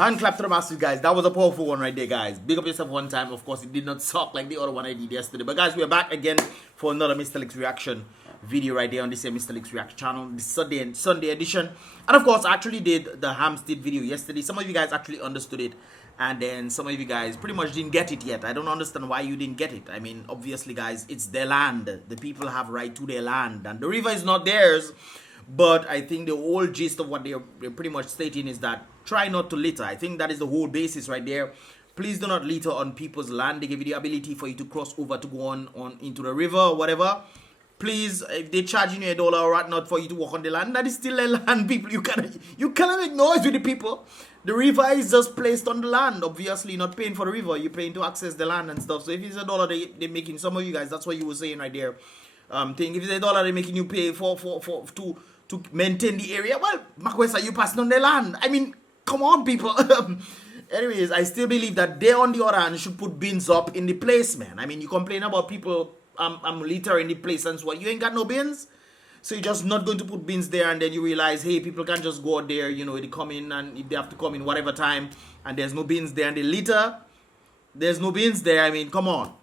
Hand clap to the masters, guys. That was a powerful one right there, guys. Big up yourself one time. Of course, it did not suck like the other one I did yesterday. But guys, we are back again for another Mystelics reaction video right there on this Mystelics reaction channel. This Sunday edition. And of course, I actually did the Hampstead video yesterday. Some of you guys actually understood it. And then some of you guys pretty much didn't get it yet. I don't understand why you didn't get it. I mean, obviously, guys, it's their land. The people have right to their land. And the river is not theirs. But I think the whole gist of what they're pretty much stating is that try not to litter. I think that is the whole basis right there. Please do not litter on people's land. They give you the ability for you to cross over to go on into the river or whatever. Please, if they're charging you $1 or whatnot for you to walk on the land, that is still a land, people. You cannot make noise with the people. The river is just placed on the land. Obviously, you're not paying for the river. You're paying to access the land and stuff. So if it's $1 they're making, some of you guys, that's what you were saying right there. If it's $1 they're making you pay to maintain the area, well, Makwesa, you passing on the land. I mean, come on, people. Anyways, I still believe that they, on the other hand, should put bins up in the place, man. I mean, you complain about people littering the place and so what. You ain't got no bins. So you're just not going to put bins there, and then you realize, hey, people can't just go out there, you know, they come in, and if they have to come in whatever time, and there's no bins there, and they litter, there's no bins there. I mean, come on.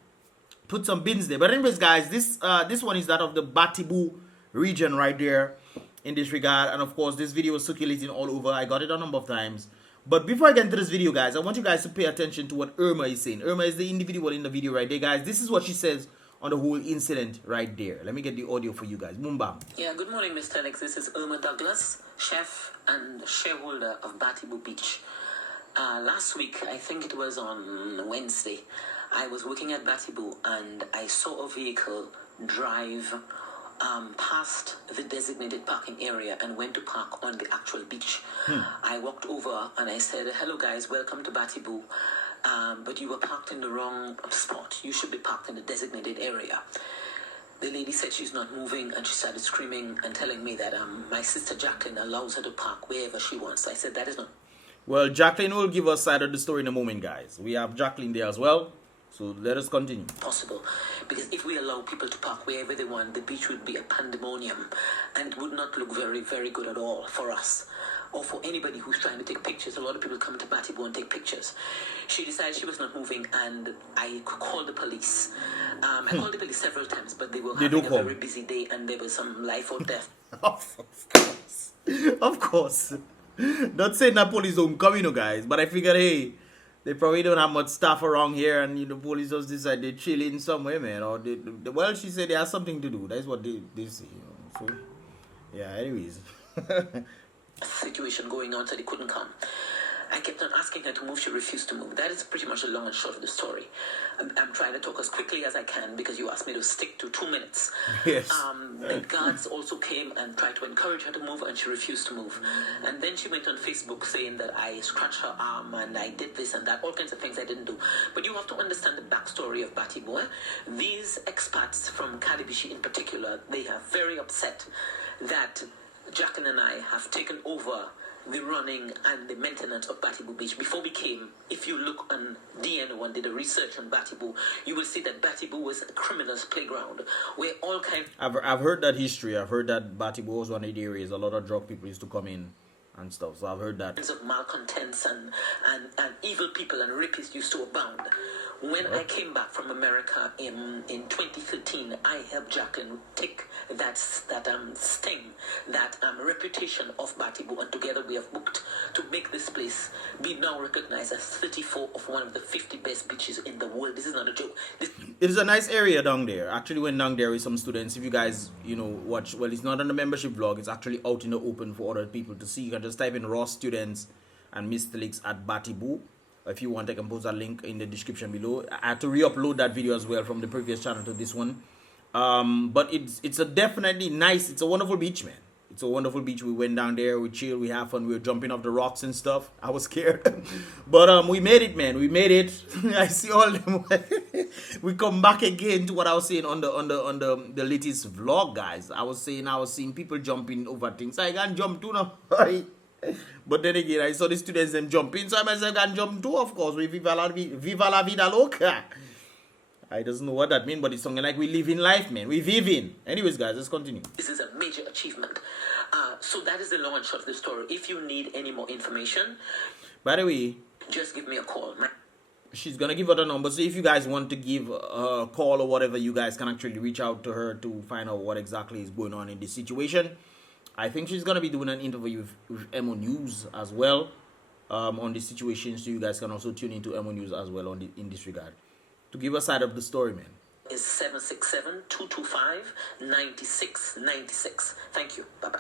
Put some bins there. But anyways, guys, this one is that of the BATIBOU region right there. In this regard, and of course this video is circulating all over. I got it a number of times, but before I get into this video, guys, I want you guys to pay attention to what Irma is saying. Irma is the individual in the video right there, guys. This is what she says on the whole incident right there. Let me get the audio for you guys. Boom bam. Yeah, good morning, Mr. Alex. This is Irma Douglas, chef and shareholder of BATIBOU Beach. Last week, I think it was on Wednesday, I was working at BATIBOU and I saw a vehicle drive past the designated parking area and went to park on the actual beach. I walked over and I said, hello guys, welcome to BATIBOU, but you were parked in the wrong spot. You should be parked in the designated area. The lady said she's not moving, and she started screaming and telling me that my sister Jacqueline allows her to park wherever she wants. So I said, that is not... Well, Jacqueline will give us side of the story in a moment, guys. We have Jacqueline there as well. So let us continue. Possible, because if we allow people to park wherever they want, the beach would be a pandemonium, and it would not look very, very good at all for us or for anybody who's trying to take pictures. A lot of people come to BATIBOU and take pictures. She decided she was not moving, and I called the police. I called the police several times, but they were having a very busy day, and there was some life or death. Of course, of course. Not saying that police don't come, you know, guys, but I figured, hey, they probably don't have much staff around here, and the police just decide they're chilling somewhere, man. Or well, she said they have something to do. That's what they say, you know. So, yeah. Anyways, situation going on, so they couldn't come. I kept on asking her to move. She refused to move. That is pretty much the long and short of the story. I'm trying to talk as quickly as I can because you asked me to stick to 2 minutes. Yes. The guards also came and tried to encourage her to move, and she refused to move. And then she went on Facebook saying that I scratched her arm and I did this and that, all kinds of things I didn't do. But you have to understand the backstory of BATIBOU. These expats from Kalibishi in particular, they are very upset that Jacqueline and I have taken over the running and the maintenance of BATIBOU Beach. Before we came, if you look on DNO and did a research on BATIBOU, you will see that BATIBOU was a criminal's playground where all kinds... I've heard that history. I've heard that BATIBOU was one of the areas a lot of drug people used to come in and stuff. So I've heard that. Of malcontents and evil people and rapists used to abound. When I came back from America in 2013, I helped Jacqueline take that sting, that reputation of BATIBOU, and together we have booked to make this place be now recognized as 34 of one of the 50 best beaches in the world. This is not a joke. It is a nice area down there. Actually went down there with some students. If you guys, you know, watch, well, it's not on the membership vlog. It's actually out in the open for other people to see. You can just type in raw students and Mystelics at BATIBOU. If you want, I can post a link in the description below. I had to re-upload that video as well from the previous channel to this one. But it's a definitely nice, it's a wonderful beach, man. It's a wonderful beach. We went down there, we chilled, we had fun, we were jumping off the rocks and stuff. I was scared. But we made it, man. We made it. I see all them. We come back again to what I was saying on the latest vlog, guys. I was seeing people jumping over things. I can't jump too now. But then again, I saw the students them jumping, so I myself can jump too, of course. We viva la vida loca. I don't know what that means, but it's something like we live in life, man. We live in. Anyways, guys, let's continue. This is a major achievement. So that is the long and short of the story. If you need any more information, By the way, just give me a call. she's gonna give her the number. So if you guys want to give a call or whatever, you guys can actually reach out to her to find out what exactly is going on in this situation. I think she's gonna be doing an interview with Emo News as well on this situation. So you guys can also tune into Emo News as well in this regard to give a side of the story, man. Is 767-225-9696. Thank you. Bye-bye.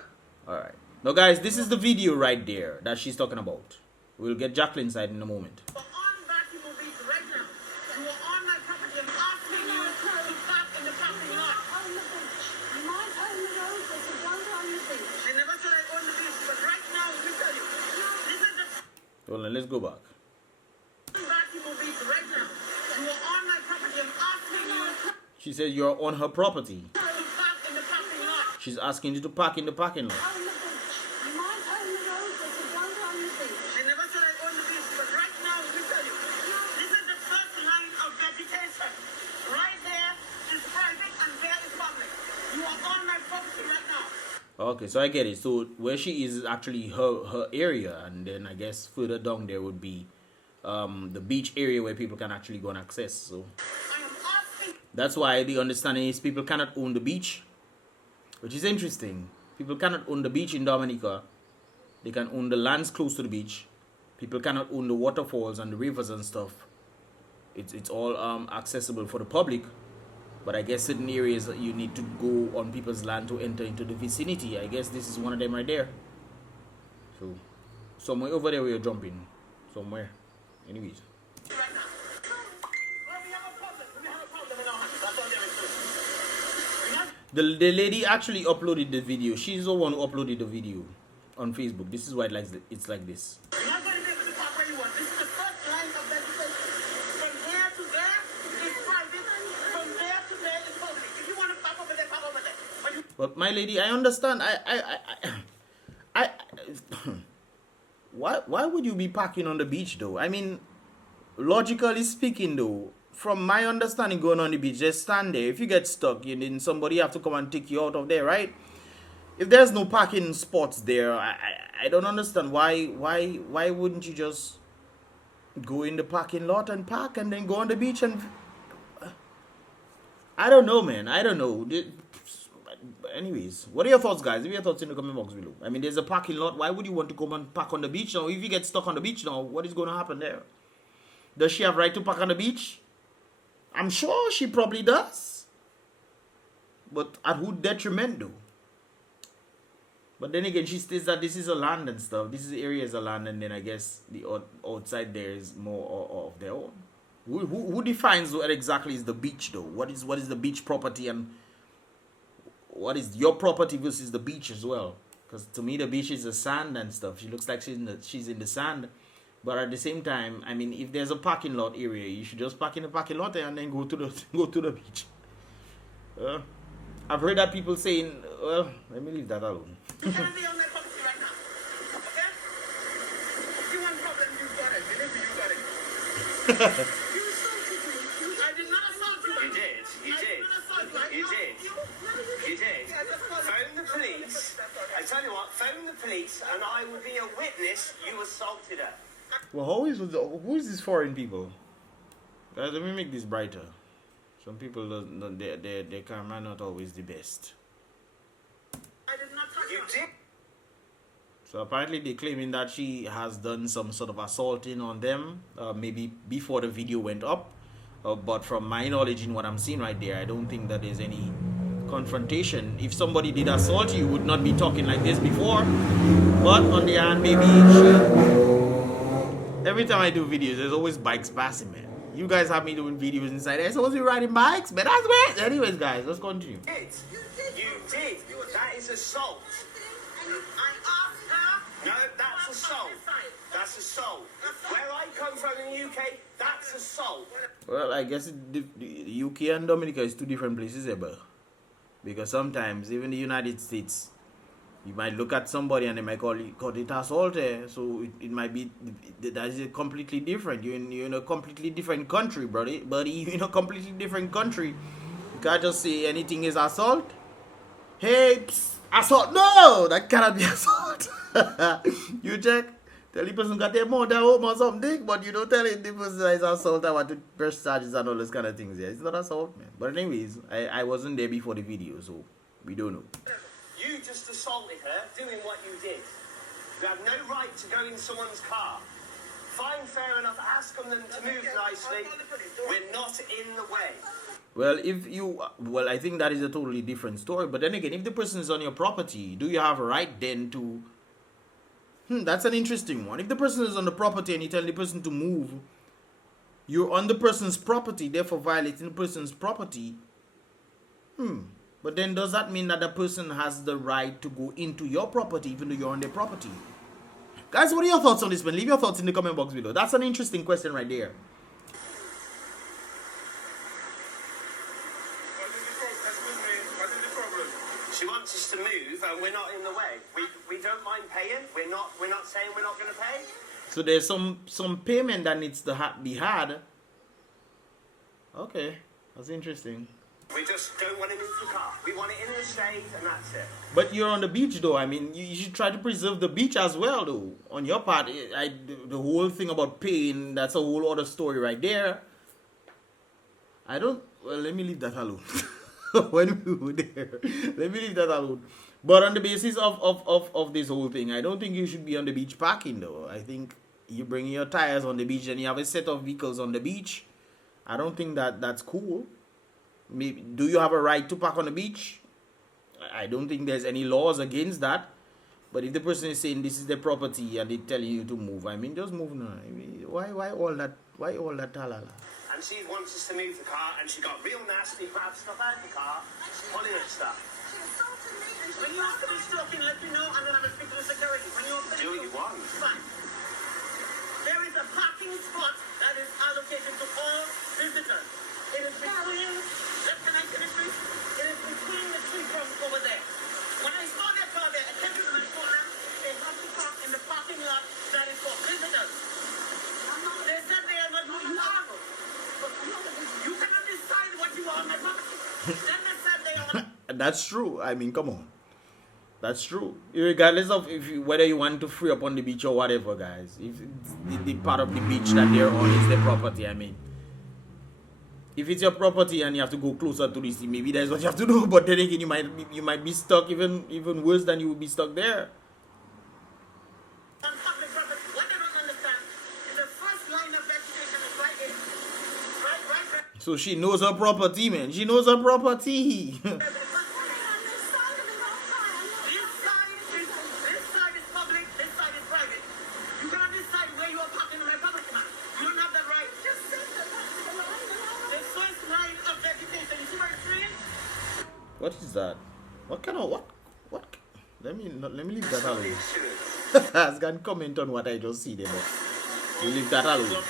All right. Now, guys, this is the video right there that she's talking about. We'll get Jacqueline's side in a moment. On BATIBOU Beach right now. You are on my property. I'm asking you to park in the parking lot. Own the beach. You might own the road, but you don't own the beach. I never said I own the beach, but right now, let me tell you. This is the Hold on, let's go back. BATIBOU Beach right now. You are on my property. I'm asking you She says you're on her property. to park in the parking lot. She's asking you to park in the parking lot. Own the beach. You might own the road, but you don't own the beach. I never said I own the beach, but right now, let me tell you. This is the first line of vegetation. Right there is private and there is public. You are on my property right now. Okay, so I get it. So where she is actually her area, and then I guess further down there would be the beach area where people can actually go and access. So I am asking. that's why the understanding is people cannot own the beach, which is interesting. People cannot own the beach in Dominica. They can own the lands close to the beach. People cannot own the waterfalls and the rivers and stuff. It's all accessible for the public. But I guess certain areas that you need to go on people's land to enter into the vicinity. I guess this is one of them right there. So somewhere over there where you're jumping. Somewhere. Anyways. Right now. Well, we have a problem. We have a problem in our house. That's all there is to it. The lady actually uploaded the video. She's the one who uploaded the video on Facebook. This is why it's like this. You're not going to be able to park where you want. This is the first line of vegetation. From there to there is private. From there to there is public. If you want to park over there, park over there. But you But my lady, I understand. I why would you be parking on the beach though? I mean, logically speaking though, from my understanding going on the beach, just stand there. If you get stuck, then somebody have to come and take you out of there, right? If there's no parking spots there, I don't understand why wouldn't you just go in the parking lot and park and then go on the beach and I don't know, man. I don't know. Anyways, what are your thoughts, guys? Leave your thoughts in the comment box below. I mean, there's a parking lot. Why would you want to come and park on the beach now? If you get stuck on the beach now, what is going to happen there? Does she have right to park on the beach? I'm sure she probably does. But at whose detriment, though? But then again, she states that this is a land and stuff. This is area is a land, and then I guess the outside there is more of their own. Who defines what exactly is the beach, though? What is the beach property, and what is your property versus the beach as well? Because to me, the beach is the sand and stuff. She looks like she's in the sand. But at the same time, I mean, if there's a parking lot area, you should just park in the parking lot and then go to the beach. I've heard that people saying, well, let me leave that alone. can't be on my property right now. Okay? If you want problem, you got it. Believe me, you got it. You assaulted me. I did not assault you. You did. You I did. did not assault you. You did. You did. Yeah, just call it. Phone the police. I tell you what, phone the police and I will be a witness you assaulted her. Well, who is these foreign people? Guys, let me make this brighter. Some people, their camera not always the best. I did not touch You you. did. So apparently they're claiming that she has done some sort of assaulting on them, maybe before the video went up. But from my knowledge in what I'm seeing right there, I don't think that there's any confrontation. If somebody did assault you, would not be talking like this before. But on the hand, maybe every time I do videos, there's always bikes passing, man. You guys have me doing videos inside there. Supposed to be riding bikes, man. That's weird. Anyways, guys, let's continue. You did. That is assault. I asked her. No, that's assault. That's assault. Where I come from in the UK, that's assault. Well, I guess the UK and Dominica is two different places ever. Because sometimes, even the United States, you might look at somebody and they might call it assault. So it might be, that is completely different. You're in a completely different country, buddy. You're in a completely different country. You can't just say anything is assault. Hey, psst, assault. No, that cannot be assault. You check. Tell the person got their mother home or something, but you don't tell it the person is assault. I want to press charges and all those kind of things. Yeah, it's not assault, man. But anyways, I wasn't there before the video, so we don't know. You just assaulted her doing what you did. You have no right to go in someone's car. Fine, fair enough. Ask them to move nicely. We're not in the way. Well, I think that is a totally different story. But then again, if the person is on your property, do you have a right then to... that's an interesting one. If the person is on the property and you tell the person to move, you're on the person's property, therefore violating the person's property. But then does that mean that the person has the right to go into your property even though you're on their property? Guys, what are your thoughts on this, man? Leave your thoughts in the comment box below. That's an interesting question right there. What is the problem? She wants us to move and we're not in the way. We don't mind paying. We're not saying we're not going to pay. So there's some payment that needs to be had. Okay, that's interesting. We just don't want it in the car. We want it in the shade and that's it. But you're on the beach though. I mean, you should try to preserve the beach as well though. On your part, the whole thing about paying, that's a whole other story right there. Well, let me leave that alone. When we were there, let me leave that alone. But on the basis of this whole thing, I don't think you should be on the beach parking though. I think you bring your tires on the beach and you have a set of vehicles on the beach. I don't think that's cool. Maybe, do you have a right to park on the beach? I don't think there's any laws against that. But if the person is saying this is their property and they tell you to move, I mean, just move now. I mean, why all that talala? And she wants us to move the car and she got real nasty, grabbed stuff out of the car, pulling at stuff. When you have to be talking, let me know, and then I'm going to speak to the security. When you open Do what you want. Fine. There is a parking spot that is allocated to all visitors. It is between, can I finish this? It is between the tree trunks over there. When I saw that car there, I came to my corner, they have to park in the parking lot that is for visitors. They said they are not doing that. You cannot decide what you want. Then they said they are. That's true. I mean, come on. That's true. Regardless of whether you want to free up on the beach or whatever, guys. If the part of the beach that they're on is their property, I mean. If it's your property and you have to go closer to this, maybe that's what you have to do. But then again, you might be stuck even worse than you would be stuck there. On public property, what I don't understand is the first line of vegetation is right here. Right. So she knows her property, man. She knows her property. This side is public, this side is private. You cannot decide where you are parking in my property, man. You don't have that right. Just say that that's the line. The first line of vegetation. You see where it's saying? What is that? What kind of what? Let me leave that alone. Has got comment on what I just see there, but we leave that alone.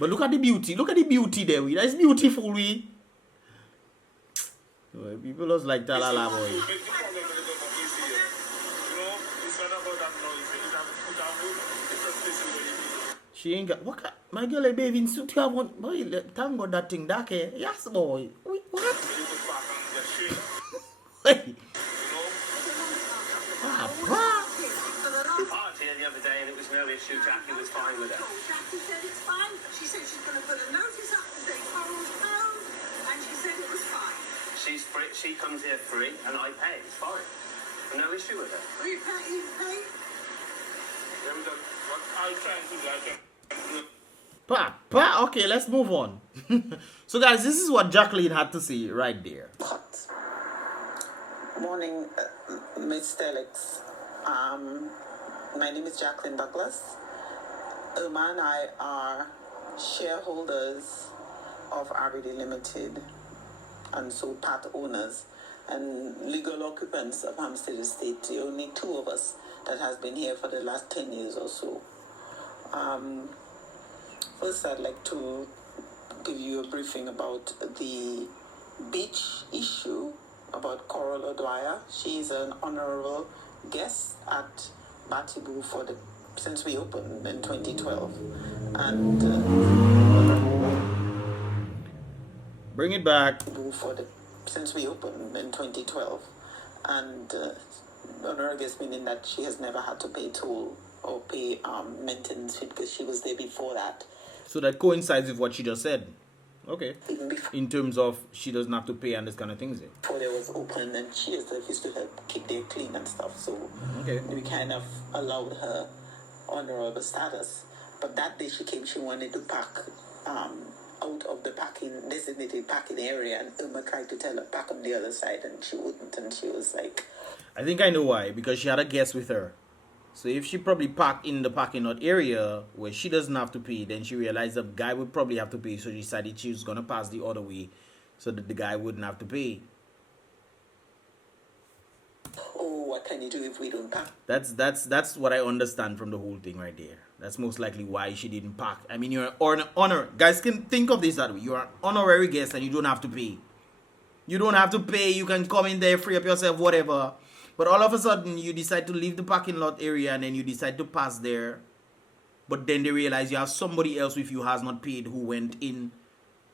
But look at the beauty. Look at the beauty there. That's beautiful, we. People just like talala, boy. She ain't got what? My girl, like bathing suit. You have one, boy. Thank God that thing dark here. Yes, boy. Wait, what? Wait. The other day and it was no issue. Jackie was fine with it. Jackie said it's fine. She said she's going to put a notice up to say Coral's home, and she said it was fine. She's free. She comes here free, and I pay. It's fine. No issue with it. Will you pay? You pay? Pa, okay, let's move on. So, guys, this is what Jacqueline had to say right there. Morning, Mystelics. My name is Jacqueline Douglas. Irma and I are shareholders of RBD Limited and so part owners and legal occupants of Hampstead Estate. The only two of us that has been here for the last 10 years or so. First, I'd like to give you a briefing about the beach issue about Coral O'Dwyer. She's an honorable guest at BATIBOU since we opened in 2012, and bring it back. Since we opened in 2012, and honorary guest meaning that she has never had to pay toll or pay maintenance fee because she was there before that. So that coincides with what she just said. Okay. Even before In terms of she doesn't have to pay and this kind of things. there was open, and she herself used to help keep there clean and stuff. So Okay. we kind of allowed her honorable status. But that day she came, she wanted to park out of the designated parking area, and Irma tried to tell her park on the other side, and she wouldn't, and she was like, I think I know why. Because she had a guest with her. So if she probably parked in the parking lot area where she doesn't have to pay, then she realized the guy would probably have to pay. So she decided she was going to pass the other way so that the guy wouldn't have to pay. oh, what can you do if we don't park? That's what I understand from the whole thing right there. That's most likely why she didn't park. I mean, you're an honor. Guys can think of this that way. You're an honorary guest and you don't have to pay. You don't have to pay. You can come in there, free up yourself, whatever. But all of a sudden, you decide to leave the parking lot area and then you decide to pass there. But then they realize you have somebody else with you who has not paid who went in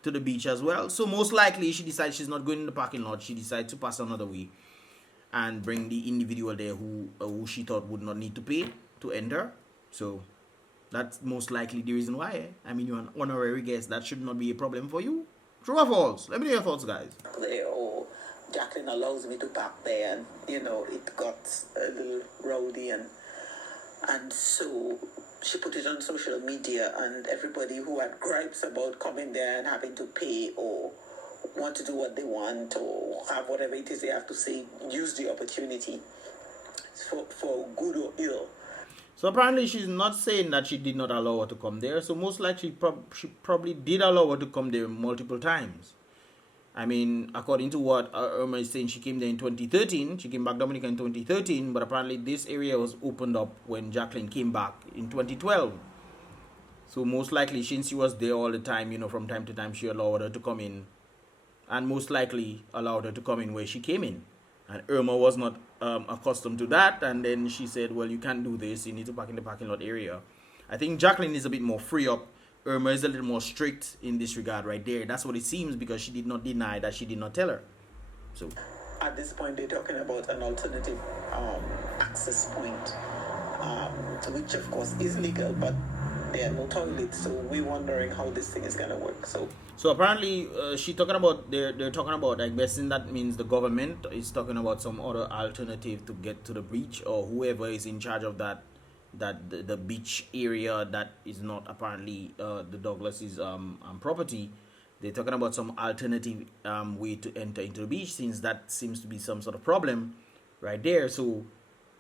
to the beach as well. So most likely, she decides she's not going in the parking lot. She decides to pass another way and bring the individual there who she thought would not need to pay to enter. So that's most likely the reason why. I mean, you're an honorary guest. That should not be a problem for you. True or false? Let me know your thoughts, guys. There, or Jacqueline allows me to park there, and it got a little rowdy, and so she put it on social media, and everybody who had gripes about coming there and having to pay or want to do what they want or have whatever it is they have to say, use the opportunity for good or ill. So apparently she's not saying that she did not allow her to come there. So most likely she probably did allow her to come there multiple times. I mean, according to what Irma is saying, she came there in 2013. She came back Dominica in 2013. But apparently this area was opened up when Jacqueline came back in 2012. So most likely since she was there all the time, from time to time, she allowed her to come in. And most likely allowed her to come in where she came in. And Irma was not accustomed to that. And then she said, well, you can't do this. You need to park in the parking lot area. I think Jacqueline is a bit more free up. Irma is a little more strict in this regard right there. That's what it seems, because she did not deny that she did not tell her. So at this point, they're talking about an alternative access point, which of course is legal, but there are no toilets. So we're wondering how this thing is going to work. So apparently, they're talking about, I guess, that means the government is talking about some other alternative to get to the beach, or whoever is in charge of that the beach area that is not apparently the Douglas's property. They're talking about some alternative way to enter into the beach, since that seems to be some sort of problem right there. So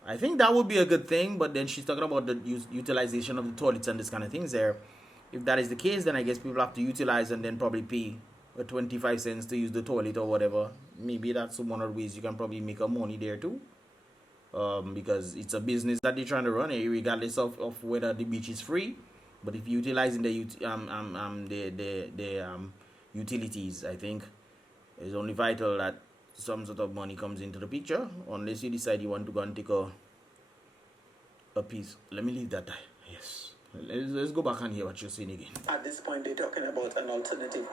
I think that would be a good thing. But then she's talking about the utilization of the toilets and this kind of things there. If that is the case, then I guess people have to utilize and then probably pay 25 cents to use the toilet or whatever. Maybe that's one of the ways you can probably make a money there too. Because it's a business that they're trying to run, regardless of whether the beach is free. But if you're utilizing the utilities, I think it's only vital that some sort of money comes into the picture, unless you decide you want to go and take a piece. Let me leave that there. Yes. Let's go back and hear what you're saying again. At this point, they're talking about an alternative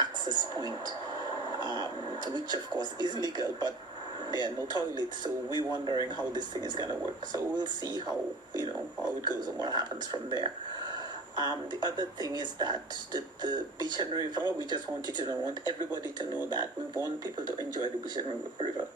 access point, which of course is legal, but there are no toilets. So we're wondering how this thing is going to work. So we'll see how it goes and what happens from there. The other thing is that the beach and river, we just want everybody to know that we want people to enjoy the beach and river.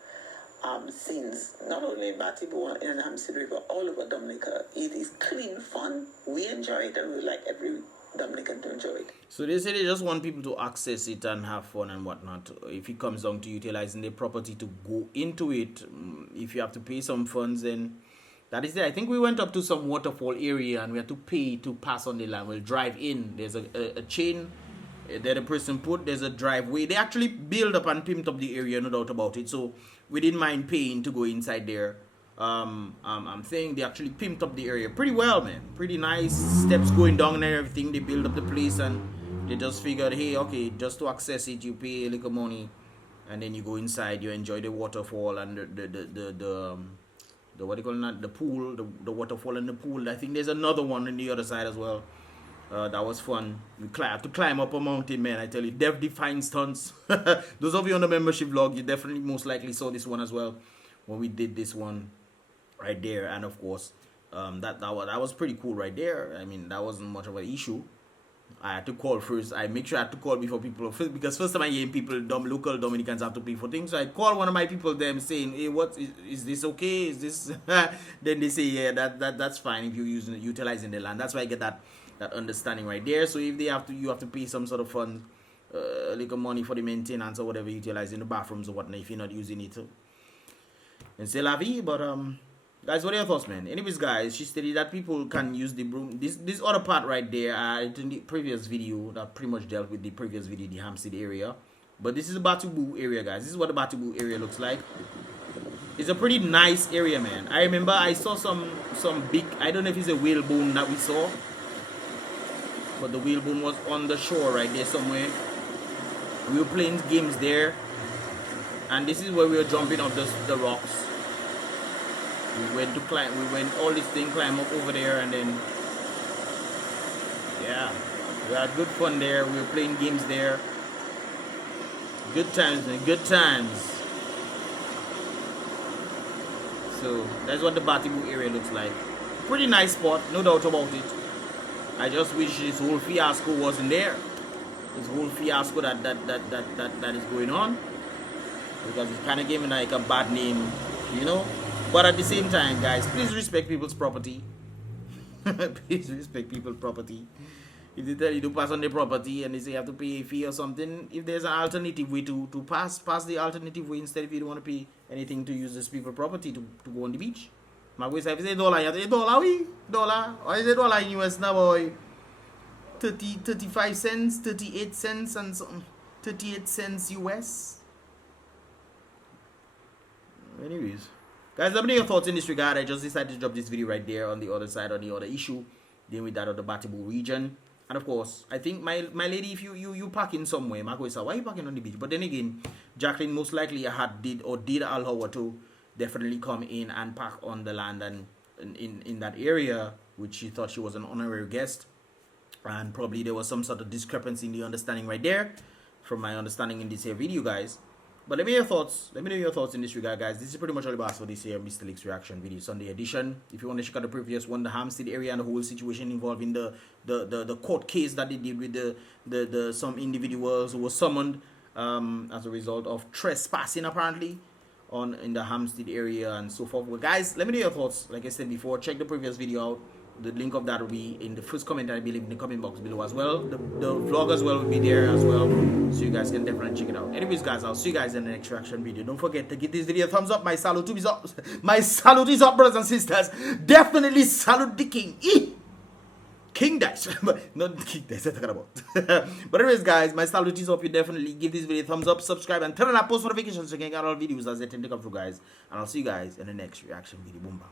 Since not only in BATIBOU and Hampstead River, all over Dominica, it is clean, fun. We enjoy it, and we like every Dominican to enjoy it. So they say they just want people to access it and have fun and whatnot. If it comes down to utilizing their property to go into it, if you have to pay some funds, then that is there. I think we went up to some waterfall area and we had to pay to pass on the land. We'll drive in. There's a chain that a person put. There's a driveway. They actually built up and pimped up the area, no doubt about it. So we didn't mind paying to go inside there. I'm saying they actually pimped up the area pretty well, man. Pretty nice steps going down and everything. They built up the place and they just figured, hey, okay, just to access it, you pay a little money, and then you go inside. You enjoy the waterfall and the what do you call it? The pool, the waterfall and the pool. I think there's another one on the other side as well. That was fun. We have to climb up a mountain, man. I tell you, death-defying stunts. Those of you on the membership vlog, you definitely most likely saw this one as well. when we did this one right there. And of course, that was pretty cool right there. I mean, that wasn't much of an issue. I had to call first. I make sure I had to call before people, because first time I hear people, local Dominicans have to pay for things. So I call one of my people, them saying, "Hey, what is this okay? Is this?" Then they say, "Yeah, that's fine if you're utilizing the land." That's why I get that understanding right there. So if you have to pay some sort of fund, little money for the maintenance or whatever, utilizing the bathrooms or whatnot if you're not using it. And c'est la vie, but guys, what are your thoughts, man? Anyways, guys, she stated that people can use the broom. This other part right there, in the previous video, that pretty much dealt with the previous video, the Hampstead area. But this is the BATIBOU area, guys. This is what the BATIBOU area looks like. It's a pretty nice area, man. I remember I saw some big, I don't know if it's a whalebone that we saw, but the whalebone was on the shore right there somewhere. We were playing games there, and this is where we were jumping off the rocks. We went all this thing, climb up over there, and then, yeah, we had good fun there. We were playing games there. Good times, man, good times. So, that's what the BATIBOU area looks like. Pretty nice spot, no doubt about it. I just wish this whole fiasco wasn't there. This whole fiasco that is going on. Because it kind of gave me like a bad name, you know. But at the same time, guys, please respect people's property. Please respect people's property. If they tell you to pass on the property and they say you have to pay a fee or something, if there's an alternative way to pass the alternative way instead, if you don't want to pay anything to use this people's property to go on the beach. My boy said, if it's $1, you have to $1. Or is it $1 in US now, boy? 35 cents, 38 cents, and something. 38 cents US. Anyways. Guys, let me know your thoughts in this regard. I just decided to drop this video right there on the other side, on the other issue, dealing with that of the BATIBOU region. And of course, I think my lady, if you parking somewhere, my boy said, why are you parking on the beach? But then again, Jacqueline most likely did allow her to definitely come in and park on the land and in that area, which she thought she was an honorary guest. And probably there was some sort of discrepancy in the understanding right there, from my understanding in this here video, guys. But let me know your thoughts. Let me know your thoughts in this regard, guys. This is pretty much all about for this here Mystelics reaction video, Sunday edition. If you want to check out the previous one, the Hampstead area and the whole situation involving the court case that they did with the some individuals who were summoned as a result of trespassing apparently in the Hampstead area and so forth. Well, guys, let me know your thoughts. Like I said before, check the previous video out. The link of that will be in the first comment, I believe, in the comment box below as well. The vlog as well will be there as well, so you guys can definitely check it out. Anyways, guys, I'll see you guys in the next reaction video. Don't forget to give this video a thumbs up. My salute is up. My salute is up, brothers and sisters. Definitely salute the king. King Dice. But not King Dice, I'm talking about. But anyways, guys, my salute is up. You definitely give this video a thumbs up, subscribe, and turn on that post notifications so you can get all videos as they tend to come through, guys. And I'll see you guys in the next reaction video. Boom, bam.